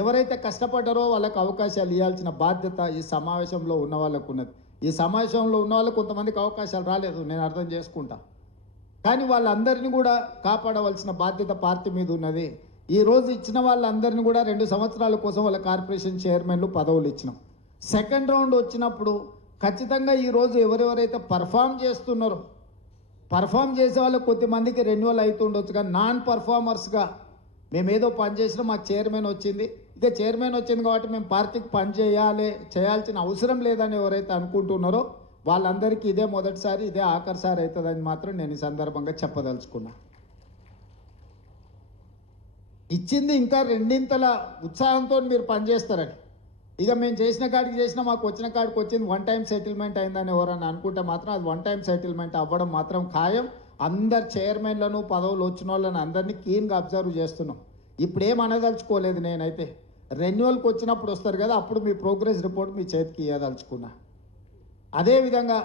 ఎవరైతే కష్టపడ్డారో వాళ్ళకి అవకాశాలు ఇవ్వాల్సిన బాధ్యత ఈ సమావేశంలో ఉన్న వాళ్ళకు ఉన్నది. ఈ సమావేశంలో ఉన్న వాళ్ళకు కొంతమందికి అవకాశాలు రాలేదు, నేను అర్థం చేసుకుంటా. కానీ వాళ్ళందరినీ కూడా కాపాడవలసిన బాధ్యత పార్టీ మీద ఉన్నది. ఈరోజు ఇచ్చిన వాళ్ళందరినీ కూడా 2 సంవత్సరాల కోసం వాళ్ళ కార్పొరేషన్ చైర్మన్లు పదవులు ఇచ్చినాం. సెకండ్ రౌండ్ వచ్చినప్పుడు ఖచ్చితంగా ఈరోజు ఎవరెవరైతే పర్ఫామ్ చేస్తున్నారో, పర్ఫామ్ చేసే వాళ్ళకి కొద్దిమందికి రెన్యువల్ అవుతుండొచ్చు, కానీ నాన్ పర్ఫార్మర్స్గా మేమేదో పని చేసినా మాకు చైర్మన్ వచ్చింది, ఇక చైర్మన్ వచ్చింది కాబట్టి మేము పార్టీకి పని చేయాల్సిన అవసరం లేదని ఎవరైతే అనుకుంటున్నారో వాళ్ళందరికీ ఇదే మొదటిసారి, ఇదే ఆఖరిసారి అవుతుందని మాత్రం నేను ఈ సందర్భంగా చెప్పదలుచుకున్నా. ఇచ్చింది ఇంకా రెండింతల ఉత్సాహంతో మీరు పనిచేస్తారని. ఇక మేము చేసిన కాడికి చేసినా మాకు వచ్చిన కాడికి వచ్చింది 1 టైం సెటిల్మెంట్ అయిందని ఎవరన్నా అనుకుంటే మాత్రం అది 1 టైం సెటిల్మెంట్ అవ్వడం మాత్రం ఖాయం. అందరు చైర్మన్లను పదవులు వచ్చిన వాళ్ళని అందరినీ క్లీన్గా అబ్జర్వ్ చేస్తున్నాం. ఇప్పుడు ఏం అనదలుచుకోలేదు. నేనైతే రెన్యువల్కి వచ్చినప్పుడు వస్తారు కదా, అప్పుడు మీ ప్రోగ్రెస్ రిపోర్ట్ మీ చేతికి ఇవ్వదలుచుకున్నా. అదేవిధంగా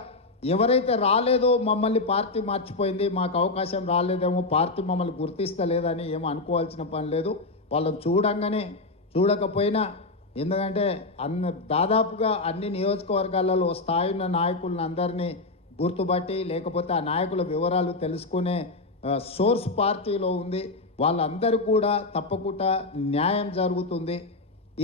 ఎవరైతే రాలేదో, మమ్మల్ని పార్టీ మర్చిపోయింది, మాకు అవకాశం రాలేదేమో, పార్టీ మమ్మల్ని గుర్తిస్తలేదని ఏమో అనుకోవాల్సిన పని లేదు. వాళ్ళని చూడంగానే చూడకపోయినా, ఎందుకంటే దాదాపుగా అన్ని నియోజకవర్గాలలో స్థాయి ఉన్న నాయకులను అందరినీ గుర్తుపట్టి, లేకపోతే ఆ నాయకుల వివరాలు తెలుసుకునే సోర్స్ పార్టీలో ఉంది. వాళ్ళందరూ కూడా తప్పకుండా న్యాయం జరుగుతుంది.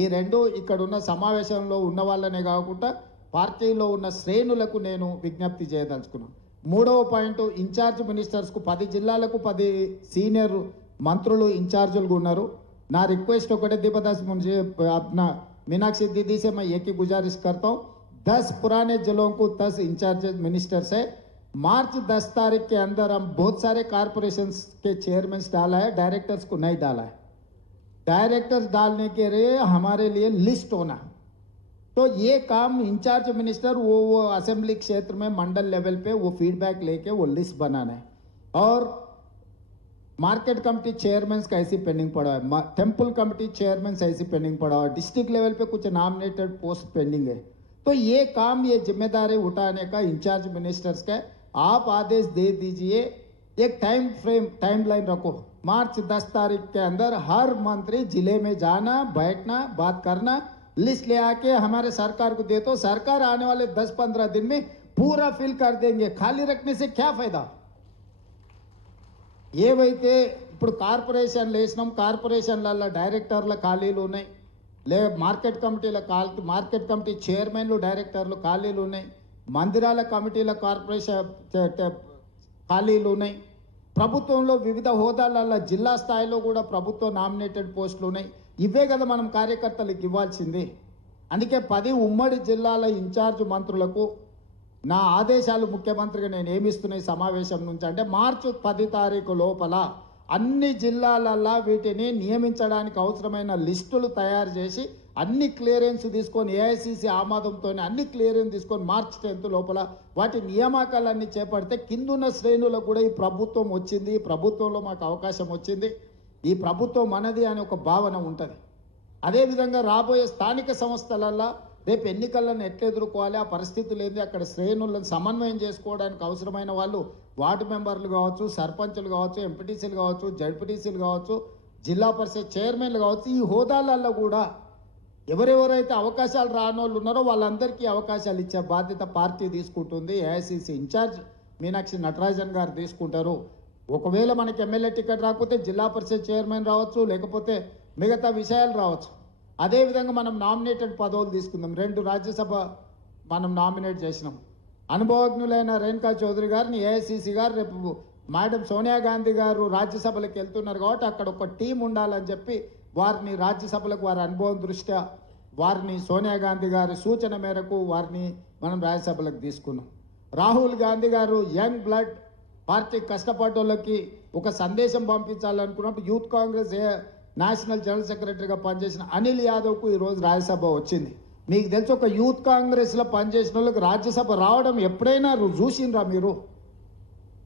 ఈ రెండు ఇక్కడ ఉన్న సమావేశంలో ఉన్న వాళ్ళనే కాకుండా పార్టీలో ఉన్న శ్రేణులకు నేను విజ్ఞప్తి చేయదలుచుకున్నాను. 3వ పాయింట్, ఇన్ఛార్జ్ మినిస్టర్స్కు 10 జిల్లాలకు 10 సీనియర్ మంత్రులు ఇన్ఛార్జులుగా ఉన్నారు. నా रिक्वेस्ट ఒకటే, दीपदास मुझे अपना मीनाक्षी दीदी से मैं एक ही गुजारिश करता हूँ, 10 पुराने जिलों को 10 इंचार्ज मिनिस्टर्स है. मार्च 10 तारीख के अंदर हम बहुत सारे कॉरपोरेशन के चेयरमैन डाला है, डायरेक्टर्स को नहीं डाला है. डायरेक्टर्स डालने के लिए हमारे लिए लिस्ट होना, तो ये काम इंचार्ज मिनिस्टर वो असेंबली क्षेत्र में मंडल लेवल पे वो फीडबैक लेके वो लिस्ट बनाना है. और मार्केट कमेटी चेयरमैन का ऐसी पेंडिंग पड़ा है, टेम्पल कमेटी चेयरमैन ऐसी पेंडिंग पड़ा है, डिस्ट्रिक्ट लेवल पे कुछ नॉमिनेटेड पोस्ट पेंडिंग है. तो ये काम, ये जिम्मेदारी उठाने का इंचार्ज मिनिस्टर्स का आप आदेश दे दीजिए. एक टाइम लाइन रखो, मार्च 10 तारीख के अंदर हर मंत्री जिले में जाना, बैठना, बात करना, लिस्ट ले आके हमारे सरकार को दे, तो सरकार आने वाले 10-15 दिन में पूरा फिल कर देंगे. खाली रखने से क्या फायदा. ఏవైతే ఇప్పుడు కార్పొరేషన్లు వేసినాం, కార్పొరేషన్లలో డైరెక్టర్ల ఖాళీలు ఉన్నాయి, మార్కెట్ కమిటీ చైర్మన్లు డైరెక్టర్లు ఖాళీలు ఉన్నాయి, మందిరాల కమిటీల కార్పొరేషన్ ఖాళీలు ఉన్నాయి, ప్రభుత్వంలో వివిధ హోదాలలో జిల్లా స్థాయిలో కూడా ప్రభుత్వ నామినేటెడ్ పోస్టులు ఉన్నాయి. ఇవే కదా మనం కార్యకర్తలకు ఇవ్వాల్సింది. అందుకే 10 ఉమ్మడి జిల్లాల ఇన్ఛార్జ్ మంత్రులకు నా ఆదేశాలు ముఖ్యమంత్రిగా నేను ఏమిస్తున్న ఈ సమావేశం నుంచి అంటే, మార్చి 10 తారీఖు లోపల అన్ని జిల్లాలల్లో వీటిని నియమించడానికి అవసరమైన లిస్టులు తయారు చేసి అన్ని క్లియరెన్స్ తీసుకొని, ఏఐసిసి ఆమోదంతో అన్ని క్లియరెన్స్ తీసుకొని మార్చి 10 లోపల వాటి నియామకాలన్నీ చేపడితే కిందున్న శ్రేణులకు కూడా ఈ ప్రభుత్వం వచ్చింది, ఈ ప్రభుత్వంలో మాకు అవకాశం వచ్చింది, ఈ ప్రభుత్వం మనది అనే ఒక భావన ఉంటుంది. అదేవిధంగా రాబోయే స్థానిక సంస్థలల్లో రేపు ఎన్నికలను ఎట్లా ఎదుర్కోవాలి, ఆ పరిస్థితులు ఏంది, అక్కడ శ్రేణులను సమన్వయం చేసుకోవడానికి అవసరమైన వాళ్ళు వార్డు మెంబర్లు కావచ్చు, సర్పంచులు కావచ్చు, ఎంపీటీసీలు కావచ్చు, జడ్పీటీసీలు కావచ్చు, జిల్లా పరిషత్ చైర్మన్లు కావచ్చు, ఈ హోదాలలో కూడా ఎవరెవరైతే అవకాశాలు రానోళ్ళు ఉన్నారో వాళ్ళందరికీ అవకాశాలు ఇచ్చే బాధ్యత పార్టీ తీసుకుంటుంది. ఏఐసిసి ఇన్ఛార్జ్ మీనాక్షి నటరాజన్ గారు తీసుకుంటారు. ఒకవేళ మనకి ఎమ్మెల్యే టికెట్ రాకపోతే జిల్లా పరిషత్ చైర్మన్ రావచ్చు, లేకపోతే మిగతా విషయాలు రావచ్చు. అదేవిధంగా మనం నామినేటెడ్ పదవులు తీసుకుందాం. 2 రాజ్యసభ మనం నామినేట్ చేసినాం. అనుభవజ్ఞులైన రేణుకా చౌదరి గారిని ఏఐసిసి గారు, రేపు మేడం సోనియా గాంధీ గారు రాజ్యసభలకు వెళ్తున్నారు కాబట్టి అక్కడ ఒక టీం ఉండాలని చెప్పి వారిని రాజ్యసభలకు, వారి అనుభవం దృష్ట్యా వారిని సోనియా గాంధీ గారి సూచన మేరకు వారిని మనం రాజ్యసభలకు తీసుకున్నాం. రాహుల్ గాంధీ గారు యంగ్ బ్లడ్ పార్టీ కష్టపడ్డోళ్ళకి ఒక సందేశం పంపించాలనుకున్నప్పుడు యూత్ కాంగ్రెస్ నేషనల్ జనరల్ సెక్రటరీగా పనిచేసిన అనిల్ యాదవ్కు ఈరోజు రాజ్యసభ వచ్చింది. మీకు తెలిసి ఒక యూత్ కాంగ్రెస్లో పనిచేసిన వాళ్ళకి రాజ్యసభ రావడం ఎప్పుడైనా చూసిండ్రా మీరు?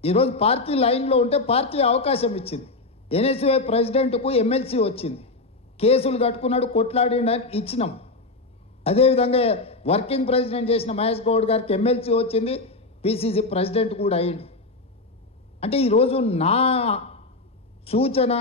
ఈరోజు పార్టీ లైన్లో ఉంటే పార్టీ అవకాశం ఇచ్చింది. ఎన్ఎస్యుఐ ప్రెసిడెంట్కు ఎమ్మెల్సీ వచ్చింది, కేసులు కట్టుకున్నాడు, కొట్లాడిండని ఇచ్చినాం. అదేవిధంగా వర్కింగ్ ప్రెసిడెంట్ చేసిన మహేష్ గౌడ్ గారికి ఎమ్మెల్సీ వచ్చింది, పిసిసి ప్రెసిడెంట్ కూడా అయ్యిండు. అంటే ఈరోజు నా సూచన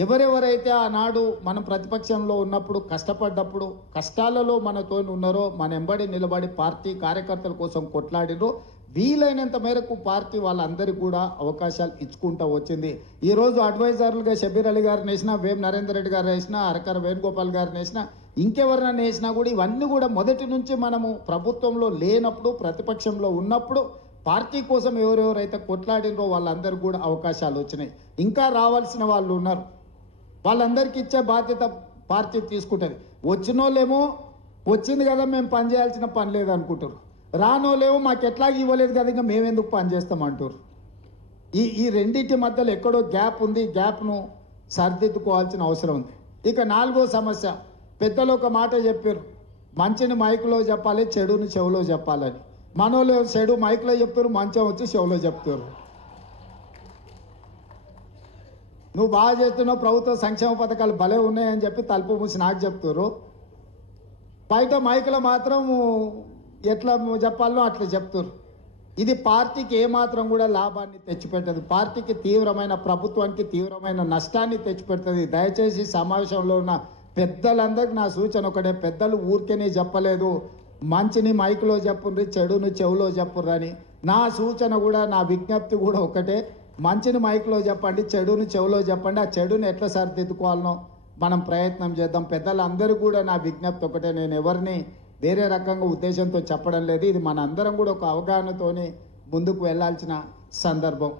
ఎవరెవరైతే ఆనాడు మనం ప్రతిపక్షంలో ఉన్నప్పుడు కష్టపడ్డప్పుడు కష్టాలలో మనతో ఉన్నారో మన ఎంబడి నిలబడి పార్టీ కార్యకర్తల కోసం కొట్లాడినో వీలైనంత మేరకు పార్టీ వాళ్ళందరికీ కూడా అవకాశాలు ఇచ్చుకుంటూ వచ్చింది. ఈరోజు అడ్వైజర్లుగా షబీర్ అలీ గారిని వేసినా, వేం నరేందర్ రెడ్డి గారు వేసినా, అరకర వేణుగోపాల్ గారిని వేసినా, ఇంకెవరినైనా వేసినా కూడా ఇవన్నీ కూడా మొదటి నుంచి మనము ప్రభుత్వంలో లేనప్పుడు ప్రతిపక్షంలో ఉన్నప్పుడు పార్టీ కోసం ఎవరెవరైతే కొట్లాడినో వాళ్ళందరూ కూడా అవకాశాలు వచ్చినాయి. ఇంకా రావాల్సిన వాళ్ళు ఉన్నారు, వాళ్ళందరికీ ఇచ్చే బాధ్యత పార్టీ తీసుకుంటుంది. వచ్చినోళ్ళేమో వచ్చింది కదా మేము పని చేయాల్సిన పని లేదు అనుకుంటారు, రానోళ్ళేమో మాకు ఎట్లాగ ఇవ్వలేదు కదా ఇంకా మేమెందుకు పని చేస్తామంటారు. ఈ రెండింటి మధ్యలో ఎక్కడో గ్యాప్ ఉంది, గ్యాప్ను సరిదిద్దుకోవాల్సిన అవసరం ఉంది. ఇక నాలుగో సమస్య, పెద్దలు ఒక మాట చెప్పారు, మంచిని మైకులో చెప్పాలి, చెడుని చెవులో చెప్పాలని. మనోళ్ళు చెడు మైకులో చెప్తారు, మంచం వచ్చి చెవులో చెప్తారు. నువ్వు బాగా చేస్తున్నావు, ప్రభుత్వ సంక్షేమ పథకాలు భలే ఉన్నాయని చెప్పి తలుపు మూసి నాకు చెప్తారు, బయట మైకులో మాత్రం ఎట్లా చెప్పాలో అట్లా చెప్తారు. ఇది పార్టీకి ఏమాత్రం కూడా లాభాన్ని తెచ్చిపెట్టదు, పార్టీకి తీవ్రమైన, ప్రభుత్వానికి తీవ్రమైన నష్టాన్ని తెచ్చిపెడుతుంది. దయచేసి సమావేశంలో ఉన్న పెద్దలందరికీ నా సూచన ఒకటే, పెద్దలు ఊరికేనే చెప్పలేదు మంచిని మైకులో చెప్పుర్రి, చెడును చెవులో చెప్పుర్రని. నా సూచన కూడా, నా విజ్ఞప్తి కూడా ఒకటే, మంచిని మైకులో చెప్పండి, చెడుని చెవులో చెప్పండి. ఆ చెడుని ఎట్లా సరిదిద్దుకోవాలనో మనం ప్రయత్నం చేద్దాం. పెద్దలందరూ కూడా నా విజ్ఞప్తి ఒకటే, నేను ఎవరిని వేరే రకంగా ఉద్దేశంతో చెప్పడం లేదు. ఇది మన అందరం కూడా ఒక అవగాహనతోనే ముందుకు వెళ్ళాల్సిన సందర్భం.